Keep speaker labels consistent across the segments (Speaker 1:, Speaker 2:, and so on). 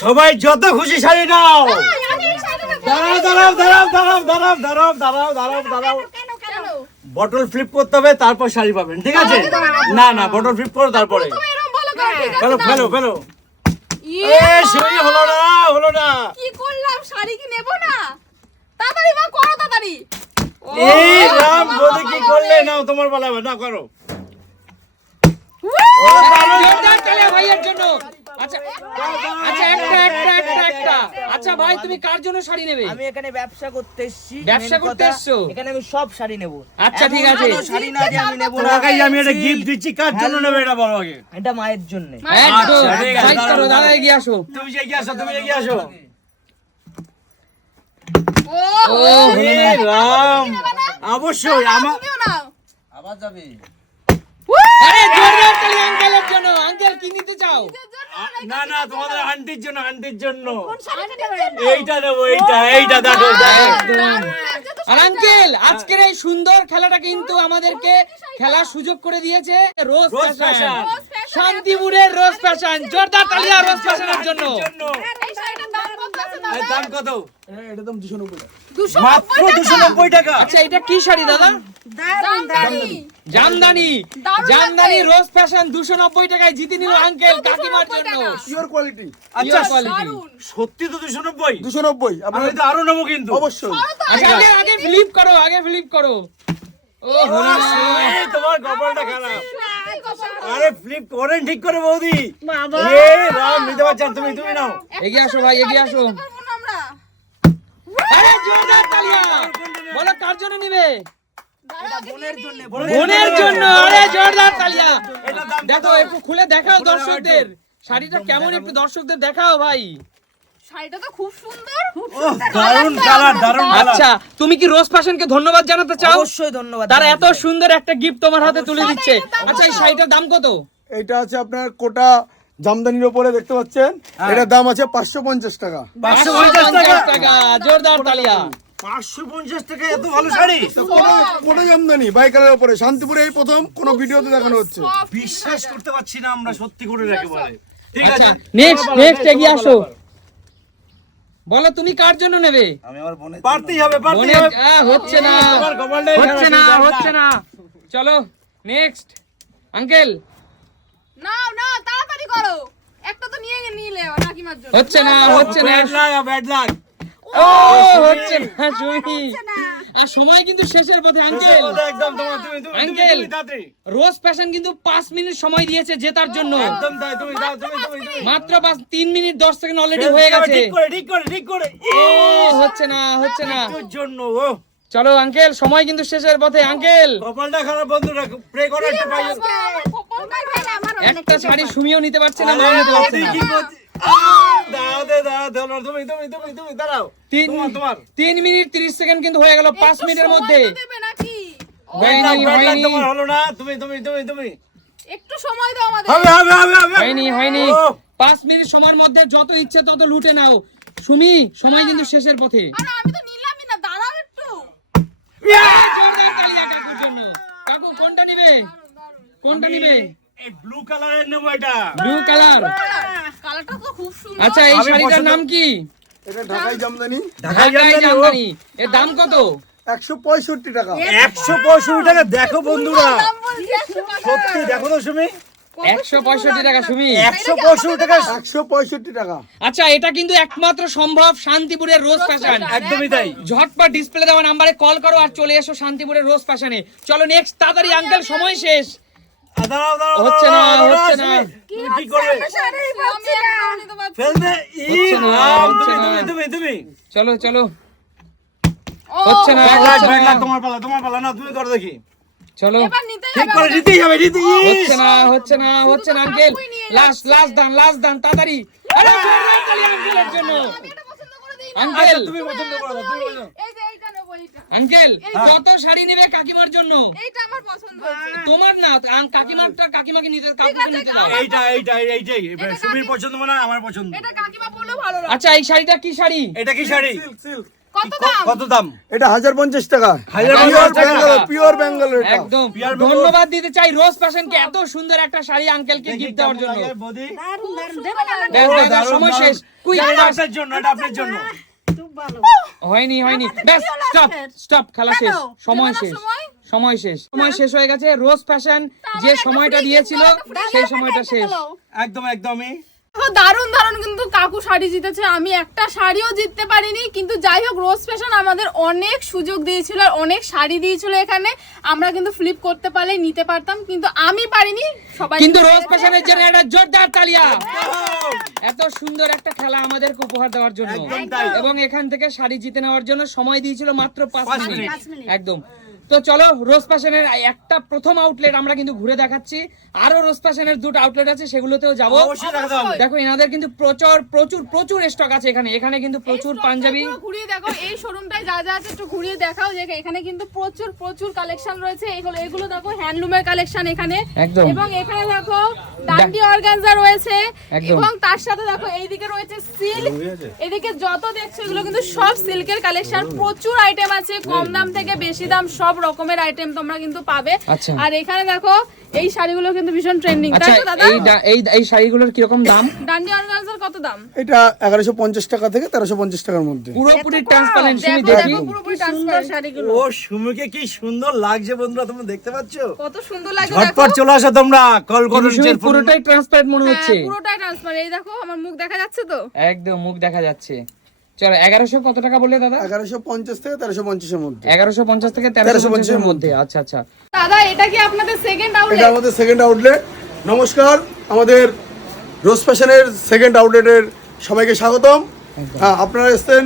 Speaker 1: সবাই যত খুশি শাড়ি নাও। দাঁড়াও দাঁড়াও দাঁড়াও দাঁড়াও দাঁড়াও দাঁড়াও দাঁড়াও দাঁড়াও দাঁড়াও। বটল ফ্লিপ করতে হবে তারপর শাড়ি পাবেন ঠিক আছে? না না বটল ফ্লিপ করো তারপরে। ফেলো ফেলো ফেলো। এ সেই হলো না হলো না।
Speaker 2: কি করলাম শাড়ি কি নেব না? তাড়াতাড়ি মা করো তাড়াতাড়ি।
Speaker 1: এই রাম বলে কি করলে? নাও তোমার বেলা হবে, না করো।
Speaker 3: ভাইয়ের জন্য। আচ্ছা আচ্ছা একটা একটা একটা একটা আচ্ছা ভাই তুমি কার জন্য শাড়ি নেবে
Speaker 4: আমি এখানে ব্যবসা করতে এসেছি
Speaker 3: ব্যবসা করতে এসছো?
Speaker 4: এখানে আমি সব শাড়ি নেব
Speaker 3: আচ্ছা, ঠিক আছে।
Speaker 4: শাড়ি না যে আমি নেব না
Speaker 1: আমি গিফট দিচ্ছি কার জন্য নেবে এটা বলো আগে
Speaker 4: এটা মায়ের জন্য
Speaker 3: একদম
Speaker 1: আচ্ছা, ঠিক আছে,
Speaker 3: ফাইট করো দাদা এগিয়ে আসো
Speaker 1: তুমি এগিয়ে আসো তুমি এগিয়ে
Speaker 2: ও।
Speaker 1: রাম অবশ্যই আমার
Speaker 3: জোরদার তালিয়া আঙ্কেল কি নিতে চাও?
Speaker 1: না না তোমাদের আন্টির জন্য আন্টির জন্য। এইটা নেব এইটা এইটা দেখো
Speaker 3: আর আঙ্কেল আজকের এই সুন্দর খেলাটা কিন্তু আমাদেরকে খেলার সুযোগ করে দিয়েছে রোজ ফ্যাশন শান্তিপুরের রোজ ফ্যাশন জোরদার তালিয়া রোজ ফ্যাশনের জন্য।
Speaker 2: দাম কত আছে
Speaker 1: এর
Speaker 2: দাদা
Speaker 1: দাম
Speaker 2: দুশো
Speaker 1: মাত্র দুশো নব্বই টাকা।
Speaker 3: আচ্ছা এটা কি শাড়ি দাদা?
Speaker 2: জামদানি
Speaker 3: জামদানি।
Speaker 2: দারুণ
Speaker 3: জামদানি
Speaker 2: লাগবে।
Speaker 3: রোজ ফ্যাশন দুশো নব্বই টাকায় জিতে নিল আঙ্কেল কাকিমার জন্য।
Speaker 5: পিওর কোয়ালিটি
Speaker 1: আচ্ছা
Speaker 3: Pure quality।
Speaker 2: দারুণ।
Speaker 1: সত্যি তো দুশো নব্বই?
Speaker 5: দুশো নব্বই।
Speaker 1: আমি তো আরও নেব কিন্তু।
Speaker 5: অবশ্যই।
Speaker 3: আচ্ছা আগে আগে ফ্লিপ করো আগে ফ্লিপ করো। ও হলো না।
Speaker 1: এই, তোমার কপালটা খারাপ। আরে ফ্লিপ করেন ঠিক করে বৌদি। এ রাম নিতে পারছেন তুমি তুমি নাও।
Speaker 3: এগিয়ে আসো ভাই এগিয়ে আসো। আরে জোরদার তালিয়া। বলো কার জন্য নিবে?
Speaker 4: বোনের জন্য।
Speaker 3: আরে জোরদার তালিয়া। দেখো একটু খুলে দেখাও দর্শকদের। শাড়িটা কেমন একটু দর্শকদের দেখাও ভাই।
Speaker 2: শাড়িটা তো খুব সুন্দর।
Speaker 1: ওহ, দারুণ কালার দারুণ
Speaker 3: আচ্ছা তুমি কি রোজ ফ্যাশনকে ধন্যবাদ জানাতে চাও?
Speaker 4: অবশ্যই ধন্যবাদ
Speaker 3: তারা এত সুন্দর একটা গিফট তোমার হাতে তুলে দিচ্ছে। আচ্ছা এই শাড়িটার দাম কত?
Speaker 5: এটা আছে আপনার কোটা জামদানির ওপরে দেখতে পাচ্ছেন? এটার দাম আছে পাঁচশো পঞ্চাশ টাকা।
Speaker 1: পাঁচশো পঞ্চাশ টাকা।
Speaker 3: জোরদার তালিয়া।
Speaker 1: পাঁচশো পঞ্চাশ টাকা এত ভালো শাড়ি?
Speaker 5: কোটা জামদানি বাইকারের ওপরে। শান্তিপুরে এই প্রথম কোনো ভিডিওতে দেখানো হচ্ছে।
Speaker 1: বিশ্বাস করতে পারছি না আমরা সত্যি করে একেবারে ঠিক আছে?
Speaker 3: নেক্সট নেক্সট এগিয়ে আসো। বলো তুমি কার জন্য নেবে?
Speaker 1: পারতেই হবে পারতেই হবে।
Speaker 3: হচ্ছে না। হচ্ছে না হচ্ছে না। চলো নেক্সট আঙ্কেল।
Speaker 2: নাও নাও তাড়াতাড়ি করো একটা তো নিয়ে নিলে জন্য।
Speaker 3: হচ্ছে না হচ্ছে না।
Speaker 1: ব্যাড লাগ ব্যাড লাগ
Speaker 3: ও হচ্ছে না সুমি আর সময় কিন্তু শেষের পথে আঙ্কেল
Speaker 1: একদম তোমার তুমি তুমি
Speaker 3: আঙ্কেল। রোজ ফ্যাশন কিন্তু পাঁচ মিনিট সময় দিয়েছে জেতার জন্য।
Speaker 1: একদম তাই তুমি দাও তুমি তুমি
Speaker 3: মাত্র পাঁচ তিন মিনিট দশ সেকেন্ড অলরেডি হয়ে গেছে।
Speaker 1: ঠিক করে ঠিক করে ঠিক করে।
Speaker 3: ও হচ্ছে না হচ্ছে না।
Speaker 1: তোর জন্য ও।
Speaker 3: চলো আঙ্কেল সময় কিন্তু শেষের পথে আঙ্কেল
Speaker 1: কপালটা খারাপ বন্ধুরা প্রে করো একটু পাই
Speaker 3: একটা শাড়ি সুমিও নিতে পারছে না মাও নিতে পারছে না।
Speaker 1: কি করছিস? দাও দে দাও দাও তুমি তুমি তুমি তুমি দাঁড়াও।
Speaker 3: তিন
Speaker 1: তোমার তোমার।
Speaker 3: তিন মিনিট তিরিশ সেকেন্ড কিন্তু হয়ে গেল পাঁচ মিনিটের মধ্যে।
Speaker 1: হলো না। তুমি তুমি তুমি তুমি।
Speaker 2: একটু সময় দাও আমাদের।
Speaker 1: হবে হবে হবে হবে।
Speaker 3: হয়নি হয়নি
Speaker 1: ও,
Speaker 3: পাঁচ মিনিট সময়ের মধ্যে যত ইচ্ছে তত লুটে নাও। সুমি সময় কিন্তু শেষের পথে
Speaker 2: আরে আমি তো নিলামই না দাঁড়াও একটু
Speaker 3: জোরদার তালিয়া কাকুর জন্য কাকু কোনটা নিবে কোনটা নিবে?
Speaker 1: এই ব্লু কালারের নেব এটা।
Speaker 3: ব্লু কালার
Speaker 2: কালারটা তো খুব সুন্দর।
Speaker 3: আচ্ছা এই শাড়িটার নাম কি?
Speaker 5: এটা ঢাকাই জামদানি।
Speaker 1: ঢাকাই
Speaker 3: ঢাকাই
Speaker 1: জামদানি,
Speaker 3: এর দাম কত?
Speaker 5: একশো পঁয়ষট্টি টাকা।
Speaker 1: দেখো বন্ধুরা। সত্যি দেখো তো সুমি।
Speaker 3: টাকা সুমি।
Speaker 1: একশো পঁয়ষট্টি টাকা?
Speaker 3: আচ্ছা এটা কিন্তু একমাত্র সম্ভব শান্তিপুরের রোজ ফ্যাশন
Speaker 1: একদমই তাই।
Speaker 3: ঝটপট ডিসপ্লে দেওয়া নাম্বারে কল করো আর চলে এসো শান্তিপুরের রোজ ফ্যাশনে চলো নেক্সট তাড়াতাড়ি আঙ্কেল সময় শেষ।
Speaker 1: আ, দাঁড়াও দাঁড়াও
Speaker 3: হচ্ছে না হচ্ছে না। আঙ্কেল। লাস্ট লাস্ট দান লাস্ট দান তাড়াতাড়ি। আরে আঙ্কেল
Speaker 1: তুমি পছন্দ করো তুমি
Speaker 3: আঙ্কেল কত শাড়ি নেবে কাকিমার জন্য।
Speaker 2: এইটা আমার পছন্দ হয়েছে।
Speaker 3: তোমার না আং- কাকিমারটা কাকিমাকে নিতে নিতে দাও।
Speaker 1: এইটা এইটা এইটাই সুমির পছন্দ মানে আমার পছন্দ।
Speaker 2: এটা কাকিমা বললেও ভালো লাগে।
Speaker 3: আচ্ছা এই শাড়িটা কি শাড়ি?
Speaker 1: এটা কি শাড়ি?
Speaker 5: সিল্ক সিল্ক
Speaker 2: কত দাম?
Speaker 5: এটা হাজার পঞ্চাশ টাকা। পিওর এটা
Speaker 3: একদম। ধন্যবাদ দিতে চাই রোজ ফ্যাশনকে এত সুন্দর একটা শাড়ি আঙ্কেলকে গিফট দেওয়ার জন্য। সময় শেষ। কুইক
Speaker 1: এটা আপনার জন্য এটা আপনার জন্য।
Speaker 3: হয়নি হয়নি। ব্যাস স্টপ স্টপ খেলা শেষ। সময় শেষ।
Speaker 2: সময়?
Speaker 3: শেষ। সময় শেষ হয়ে গেছে। রোজ ফ্যাশন যে সময়টা দিয়েছিল সেই সময়টা শেষ।
Speaker 1: একদম একদমই।
Speaker 2: ও দারুণ দারুণ। কিন্তু কাকু শাড়ি জিতেছে আমি একটা শাড়িও জিততে পারিনি। কিন্তু যাই হোক রোজ ফ্যাশন আমাদের অনেক সুযোগ দিয়েছিল আর অনেক শাড়ি দিয়েছিল এখানে। আমরা কিন্তু ফ্লিপ করতে পারলে নিতে পারতাম কিন্তু আমি পারিনি। সবাই
Speaker 3: কিন্তু রোজ ফ্যাশনের জন্য একটা জোরদার তালিয়া। এত সুন্দর একটা খেলা আমাদেরকে উপহার দেওয়ার জন্য। এবং এখান থেকে শাড়ি জিতে নেওয়ার জন্য সময় দিয়েছিল মাত্র পাঁচ মিনিট। একদম। তো চলো রোজ ফ্যাশনের একটা প্রথম আউটলেট আমরা কিন্তু ঘুরে দেখাচ্ছি। আরও রোজ ফ্যাশনের দুটো আউটলেট আছে সেগুলোতেও যাব। দেখো এনাদের কিন্তু প্রচুর প্রচুর প্রচুর স্টক আছে এখানে। এখানে কিন্তু প্রচুর পাঞ্জাবি।
Speaker 2: ঘুরিয়ে দেখো এই শোরুমটায় যা যা আছে একটু ঘুরিয়ে দেখাও। যে এখানে কিন্তু প্রচুর প্রচুর কালেকশন রয়েছে। এগুলো এগুলো দেখো হ্যান্ডলুমের কালেকশন এখানে। এবং এখানে দেখো ডান্ডি অর্গানজা রয়েছে। এবং তার সাথে দেখো এইদিকে রয়েছে সিল্ক এদিকে যত দেখছ এগুলো কিন্তু সব সিল্কের কালেকশন প্রচুর আইটেম আছে কম দাম থেকে বেশি দাম সব রকমের আইটেম তোমরা কিন্তু পাবে।
Speaker 3: আচ্ছা।
Speaker 2: আর এখানে দেখো এই শাড়িগুলো কিন্তু ভীষণ ট্রেন্ডিং তাই তো দাদা।
Speaker 3: এই এই এই শাড়িগুলোর কীরকম দাম?
Speaker 2: ডান্ডি অর্গানজার কত দাম?
Speaker 5: এটা এগারোশো পঞ্চাশ টাকা থেকে তেরোশো পঞ্চাশ টাকার মধ্যে।
Speaker 3: পুরোপুরি ট্রান্সপারেন্সি
Speaker 2: দেখো
Speaker 3: দেখি।
Speaker 2: পুরোপুরি ট্রান্সপারেন্ট শাড়িগুলো।
Speaker 1: ও সুমিকে কি সুন্দর লাগছে বন্ধুরা তোমরা দেখতে পাচ্ছ?
Speaker 2: কত সুন্দর লাগে দেখো।
Speaker 1: ঝটপট চলে আসো তোমরা কল
Speaker 3: কিন্তু
Speaker 1: নিচের
Speaker 3: পুরোটাই ট্রান্সপারেন্ট মনে
Speaker 2: হ্যাঁ,
Speaker 3: হচ্ছে।
Speaker 2: পুরোটাই ট্রান্সপারেন্ট এই দেখো আমার মুখ দেখা যাচ্ছে তো?
Speaker 3: একদম মুখ দেখা যাচ্ছে। চলো এগারোশো কত টাকা বললে দাদা?
Speaker 5: এগারোশো পঞ্চাশ থেকে তেরোশো পঞ্চাশের মধ্যে।
Speaker 3: এগারোশো পঞ্চাশ থেকে তেরোশো পঞ্চাশের মধ্যে। আচ্ছা আচ্ছা।
Speaker 2: দাদা এটা কি আপনাদের সেকেন্ড
Speaker 5: এটা
Speaker 2: আউটলেট
Speaker 5: আমাদের সেকেন্ড আউটলেট নমস্কার আমাদের রোজ ফ্যাশনের সেকেন্ড আউটলেটের সবাইকে স্বাগতম। হ্যাঁ আপনারা এসছেন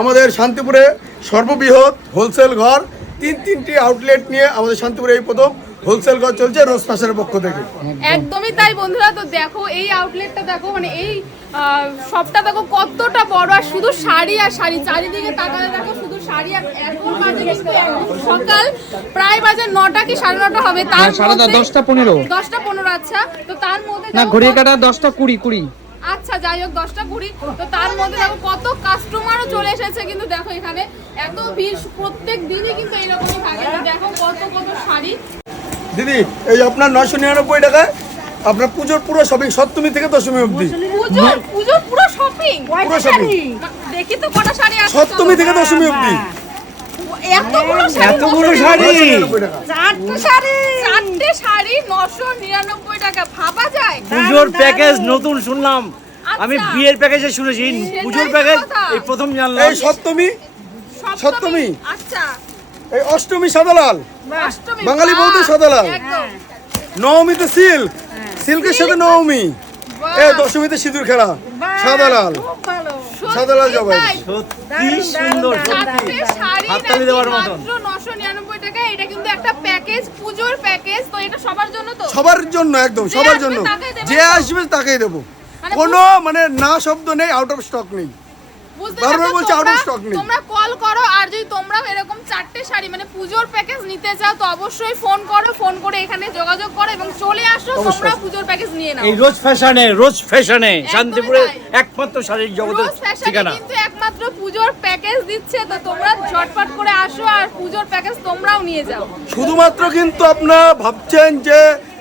Speaker 5: আমাদের শান্তিপুরে সর্ববৃহৎ হোলসেল ঘর। তিন তিনটি আউটলেট নিয়ে আমাদের শান্তিপুরে এই প্রথম হোলসেল ঘর চলছে রোজ ফ্যাশনের পক্ষ থেকে।
Speaker 2: একদমই তাই বন্ধুরা তো দেখো এই আউটলেটটা দেখো মানে এই শপটা দেখো কতটা বড় আর শুধু শাড়ি আর শাড়ি চারিদিকে তাকালে দেখো শুধু শাড়ি আর এখন বাজে কিন্তু সকাল প্রায় বাজে নটা কি সাড়ে নটা হবে তার
Speaker 3: হ্যাঁ, সাড়ে
Speaker 2: মধ্যে-
Speaker 3: দশটা পনেরো।
Speaker 2: দশটা পনেরো আচ্ছা তো তার মধ্যে
Speaker 3: না ঘড়ির কাটা দশটা কুড়ি কুড়ি।
Speaker 2: আচ্ছা যাই হোক দশটা কুড়ি তো তার মধ্যে দেখো কত কাস্টমারও চলে এসেছে কিন্তু দেখো এখানে এত ভিড় প্রত্যেক দিনই কিন্তু এরকমই থাকে দেখো কত কত শাড়ি।
Speaker 5: দিদি এই আপনার নয়শো নিরানব্বই টাকায় আপনার পুজোর পুরো শপিং সপ্তমী থেকে দশমী অবধি।
Speaker 2: পুজোর পুজোর পুরো শপিং
Speaker 5: পুরো শপিং
Speaker 2: দেখি তো কটা শাড়ি আছে
Speaker 5: সপ্তমী থেকে দশমী অবধি।
Speaker 2: এতগুলো শাড়ি
Speaker 1: এতগুলো শাড়ি।
Speaker 5: নয়শো নিরানব্বই টাকা।
Speaker 2: চারটে শাড়ি। চারটে শাড়ি নশো নিরানব্বই টাকা। ভাবা যায়।
Speaker 1: পুজোর প্যাকেজ নতুন শুনলাম। আমি
Speaker 2: আচ্ছা।
Speaker 1: বিয়ের প্যাকেজে শুনেছি। পুজোর প্যাকেজ এই প্রথম জানলাম।
Speaker 5: এই সপ্তমী সপ্তমী।
Speaker 2: আচ্ছা।
Speaker 5: এই অষ্টমী সাদালাল।
Speaker 2: অষ্টমী
Speaker 5: বাঙালি বৌদের সাদালাল। নবমীতে সিল্ক সিল্কের সাথে নবমী। এ দশমীতে সিঁদুর খেলা। সাদালাল। সাদালাল জবাই।
Speaker 1: সত্যি সুন্দর হাততালি দেওয়ার মতন।
Speaker 2: 999 টাকা। এটা কিন্তু একটা প্যাকেজ পুজোর প্যাকেজ তো এটা সবার জন্য তো?
Speaker 5: সবার জন্য একদম সবার জন্য। যে আসবে তাকেই দেবো।
Speaker 2: মানে
Speaker 5: কোনো মানে না শব্দ নেই আউট অফ স্টক নেই। বারবার বলছি, out of
Speaker 2: তোমরা-
Speaker 5: নেই।
Speaker 2: তোমরা কল করো আর যদি তোমরা এরকম চারটে শাড়ি মানে পুজোর প্যাকেজ নিতে চাও তো অবশ্যই ফোন করো ফোন করে এখানে যোগাযোগ করো এবং চলে আসো তোমরা পুজোর প্যাকেজ নিয়ে নাও।
Speaker 1: এই রোজ ফ্যাশনে রোজ ফ্যাশনে শান্তিপুরে একমাত্র শাড়ির জগতের
Speaker 2: রোজ ফ্যাশনে
Speaker 1: ঠিকানা।
Speaker 2: কিন্তু একমাত্র পুজোর প্যাকেজ দিচ্ছে তো তোমরা ঝটপট করে আসো আর পুজোর প্যাকেজ তোমরাও নিয়ে যাও।
Speaker 5: শুধুমাত্র কিন্তু আপনারা ভাবছেন যে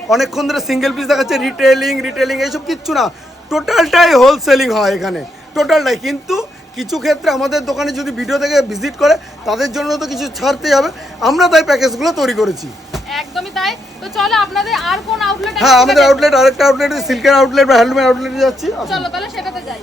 Speaker 5: অনেকক্ষণ ধরে সিঙ্গেল পিস দেখাচ্ছে রিটেলিং রিটেলিং এইসব কিচ্ছু না। টোটালটাই হোলসেলিং হয় এখানে। টোটালটাই কিন্তু কিছু ক্ষেত্রে আমাদের দোকানে যদি ভিডিও থেকে ভিজিট করে তাদের জন্য তো কিছু ছাড়তেই হবে। আমরা তাই প্যাকেজগুলো তৈরি করেছি।
Speaker 2: একদমই তাই। তো চলো আপনাদের আর কোন আউটলেট
Speaker 5: হ্যাঁ আমাদের আউটলেট আরেকটা আউটলেট সিল্কের আউটলেট বা হ্যান্ডলুমের আউটলেটে যাচ্ছি।
Speaker 2: চলো তাহলে সেটাতে যাই।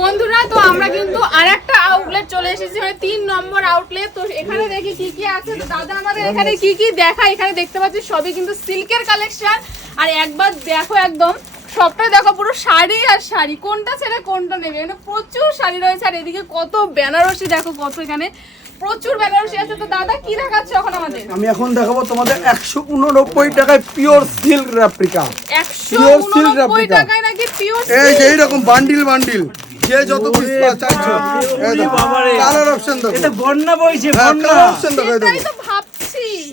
Speaker 2: বন্ধুরা তো আমরা কিন্তু আরেকটা আউটলেট চলে এসেছি মানে তিন নম্বর আউটলেট তো এখানে দেখি কি কি আছে। তো দাদা আমাদের এখানে কি কি দেখা এখানে দেখতে পাচ্ছি সবই কিন্তু সিল্কের কালেকশন আর একবার দেখো একদম সবটাই দেখো পুরো শাড়ি আর শাড়ি। কোনটা ছেড়ে কোনটা নেবে? এখানে প্রচুর শাড়ি রয়েছে আর এদিকে কত বেনারসি দেখো কত এখানে। প্রচুর বেনারসি আছে। তো দাদা কি দেখাচ্ছ এখন আমাদের?
Speaker 5: আমি এখন দেখাবো তোমাদের একশো উননব্বই টাকায় পিওর সিল্ক রেপ্রিকা
Speaker 2: একশো
Speaker 5: Pure silk
Speaker 2: টাকায় নাকি পিওর
Speaker 5: এই যে এইরকম বান্ডিল বান্ডিল যে যত পিস চাইছো। কালার অপশন দেখো
Speaker 1: এটা বন্যা বইছে বন্যা
Speaker 5: অপশন দেখো দেখো
Speaker 2: তো ভাবছি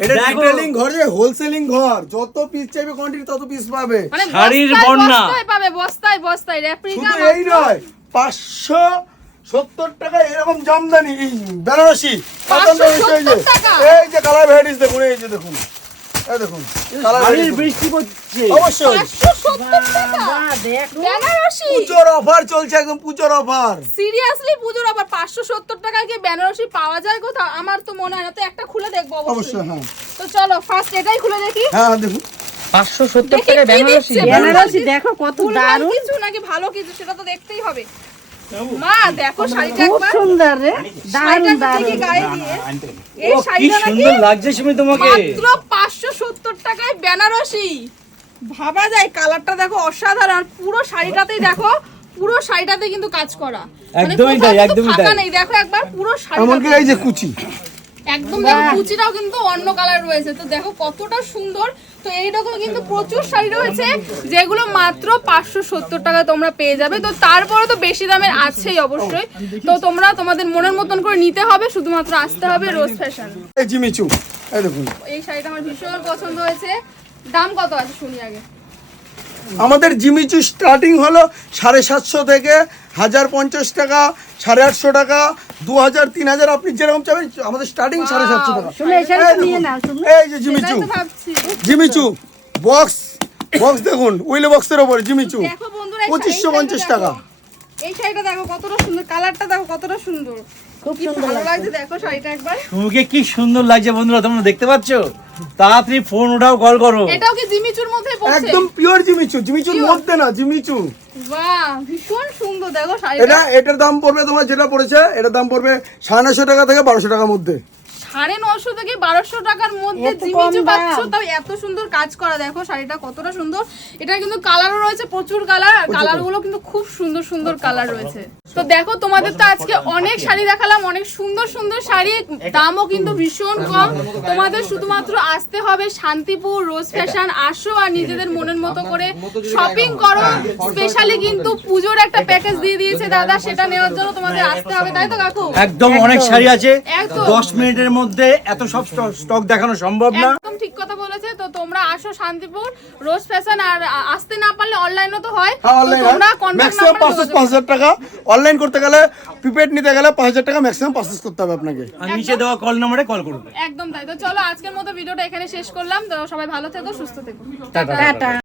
Speaker 5: এটা। রিটেলিং ঘর যে হোলসেলিং ঘর যত পিস চাইবে কোয়ান্টিটি তত পিস পাবে
Speaker 2: মানে
Speaker 1: শাড়ির বন্যা।
Speaker 2: পাবে বস্তায় বস্তায় রেপ্লিকা
Speaker 5: শুধু এই নয় পাঁচশো সত্তর টাকা এরকম জামদানি বেনারসি এই যে
Speaker 2: 570 টাকা?
Speaker 5: এই যে কালার ভ্যারাইটিস দেখুন এই যে দেখুন এই দেখুন কালার
Speaker 1: শাড়ির
Speaker 5: ভ্যারাইটিস
Speaker 1: বৃষ্টি পড়ছে।
Speaker 5: অবশ্যই।
Speaker 2: পাঁচশো সত্তর
Speaker 5: পুজোর অফার চলছে একদম পুজোর অফার
Speaker 2: সিরিয়াসলি পুজোর আবার পাঁচশো সত্তর টাকায় কি বেনারসি পাওয়া যায় কোথাও? আমার তো মনে হয় না। তো একটা খুলে দেখব
Speaker 5: অবশ্যই।
Speaker 2: অবশ্যই
Speaker 5: হ্যাঁ।
Speaker 2: তো চলো ফার্স্ট এটাই খুলে দেখি।
Speaker 5: হ্যাঁ দেখুন।
Speaker 3: পাঁচশো সত্তর টাকা বেনারসি?
Speaker 6: বেনারসি দেখো কত দারুণ।
Speaker 2: কিছু নাকি ভালো কিছু? সেটা তো দেখতেই হবে। মা দেখো শাড়িটা একবার।
Speaker 6: সুন্দর রে দারুণ দারুণ।
Speaker 2: গায়ে দিয়ে। এই
Speaker 1: কি
Speaker 2: শাড়িটা নাকি
Speaker 1: সুন্দর লাগছে সুমি তোমাকে।
Speaker 2: মাত্র পাঁচশো সত্তর টাকায় বেনারসি। ভাবা যায় কালারটা দেখো অসাধারণ। পুরো শাড়িটাতেই দেখো পুরো শাড়িটাতে কিন্তু কাজ করা। মানে
Speaker 1: একদমই তাই, একদমই তাই।
Speaker 2: দেখো একবার পুরো
Speaker 5: এমনকি
Speaker 2: শাড়িটা
Speaker 5: এই যে কুচি।
Speaker 2: একদম দেখো কুচিটাও কিন্তু অন্য কালার রয়েছে। তো দেখো কতটা সুন্দর। তো এইরকম কিন্তু প্রচুর শাড়ি রয়েছে যেগুলো মাত্র পাঁচশো সত্তর টাকায় তোমরা পেয়ে যাবে। তো তারপরে তো বেশি দামের আছেই অবশ্যই। তো তোমরা তোমাদের মনের মতন করে নিতে হবে শুধুমাত্র আসতে হবে রোজ ফ্যাশন।
Speaker 5: এই জিমিচু এই দেখুন।
Speaker 2: এই শাড়িটা আমার ভীষণ পছন্দ হয়েছে। দাম কত আছে শুনি আগে।
Speaker 5: আমাদের জিমিচু স্টার্টিং হলো সাড়ে সাতশো থেকে হাজার পঞ্চাশ টাকা। সাড়ে আটশো টাকা দু হাজার তিন হাজার আপনি যেরকম চাবেন আমাদের স্টার্টিং সাড়ে সাতশো টাকা।
Speaker 6: এই
Speaker 5: যে Jimmy Choo. Jimmy Choo box box দেখুন উইলে বক্সের ওপরে জিমিচু। পঁচিশশো পঞ্চাশ টাকা।
Speaker 2: এই শাড়িটা দেখো কতটা সুন্দর কালারটা দেখো কতটা সুন্দর।
Speaker 6: খুব সুন্দর
Speaker 2: লাগছে। দেখো শাড়িটা একবার।
Speaker 1: সুমিকে কি সুন্দর লাগছে বন্ধুরা তোমরা দেখতে পাচ্ছ? তাড়াতাড়ি ফোন উঠাও কল করো।
Speaker 2: এটাও কি জিমিচুর মধ্যে পড়ছে?
Speaker 5: একদম পিওর জিমিচু জিমিচুর
Speaker 2: Pure?
Speaker 5: মধ্যে না জিমিচু।
Speaker 2: বাহ ভীষণ সুন্দর দেখো
Speaker 5: এটা এটার দাম পড়বে তোমার যেটা পড়েছে এটার দাম পড়বে সাড়ে নশো টাকা থেকে বারোশো টাকার মধ্যে।
Speaker 2: সাড়ে নশো থেকে বারোশো টাকার মধ্যে জিমিচু পাচ্ছ তাও এত সুন্দর কাজ করা। দেখো শাড়িটা কতটা সুন্দর। এটা কিন্তু কালারও রয়েছে প্রচুর কালার আর কালার কিন্তু খুব সুন্দর সুন্দর কালার রয়েছে। তো দেখো তোমাদের তো আজকে অনেক শাড়ি দেখালাম অনেক সুন্দর সুন্দর শাড়ি। দামও কিন্তু ভীষণ কম। তোমাদের শুধুমাত্র আসতে হবে শান্তিপুর রোজ ফ্যাশন আসো আর নিজেদের মনের মতো করে শপিং করো। স্পেশালি কিন্তু পুজোর একটা প্যাকেজ দিয়ে দিয়েছে দাদা সেটা নেওয়ার জন্য তোমাদের আসতে হবে তাই তো কাকু?
Speaker 1: একদম। অনেক শাড়ি আছে।
Speaker 2: একদম।
Speaker 1: দশ মিনিটের মধ্যে এত সব স্টক দেখানো সম্ভব না।
Speaker 2: একদম ঠিক কথা বলেছে। তো তোমরা আসো শান্তিপুর রোজ ফ্যাশন আর আসতে না পারলে অনলাইনও তো হয়।
Speaker 5: হ্যাঁ
Speaker 2: তোমরা কন্টাক্ট
Speaker 5: পাঁচ হাজার টাকা। অনলাইন করতে গেলে প্রিপেড নিতে গেলে পাঁচ হাজার টাকা ম্যাক্সিমাম প্রসেস করতে হবে আপনাকে।
Speaker 1: আর নিচে দেওয়া কল নম্বরে কল করবে
Speaker 2: একদম তাই। তো চলো আজকের মতো ভিডিওটা এখানে শেষ করলাম। তো সবাই ভালো থেকো সুস্থ থেকো।
Speaker 1: টাটা।
Speaker 6: টাটা।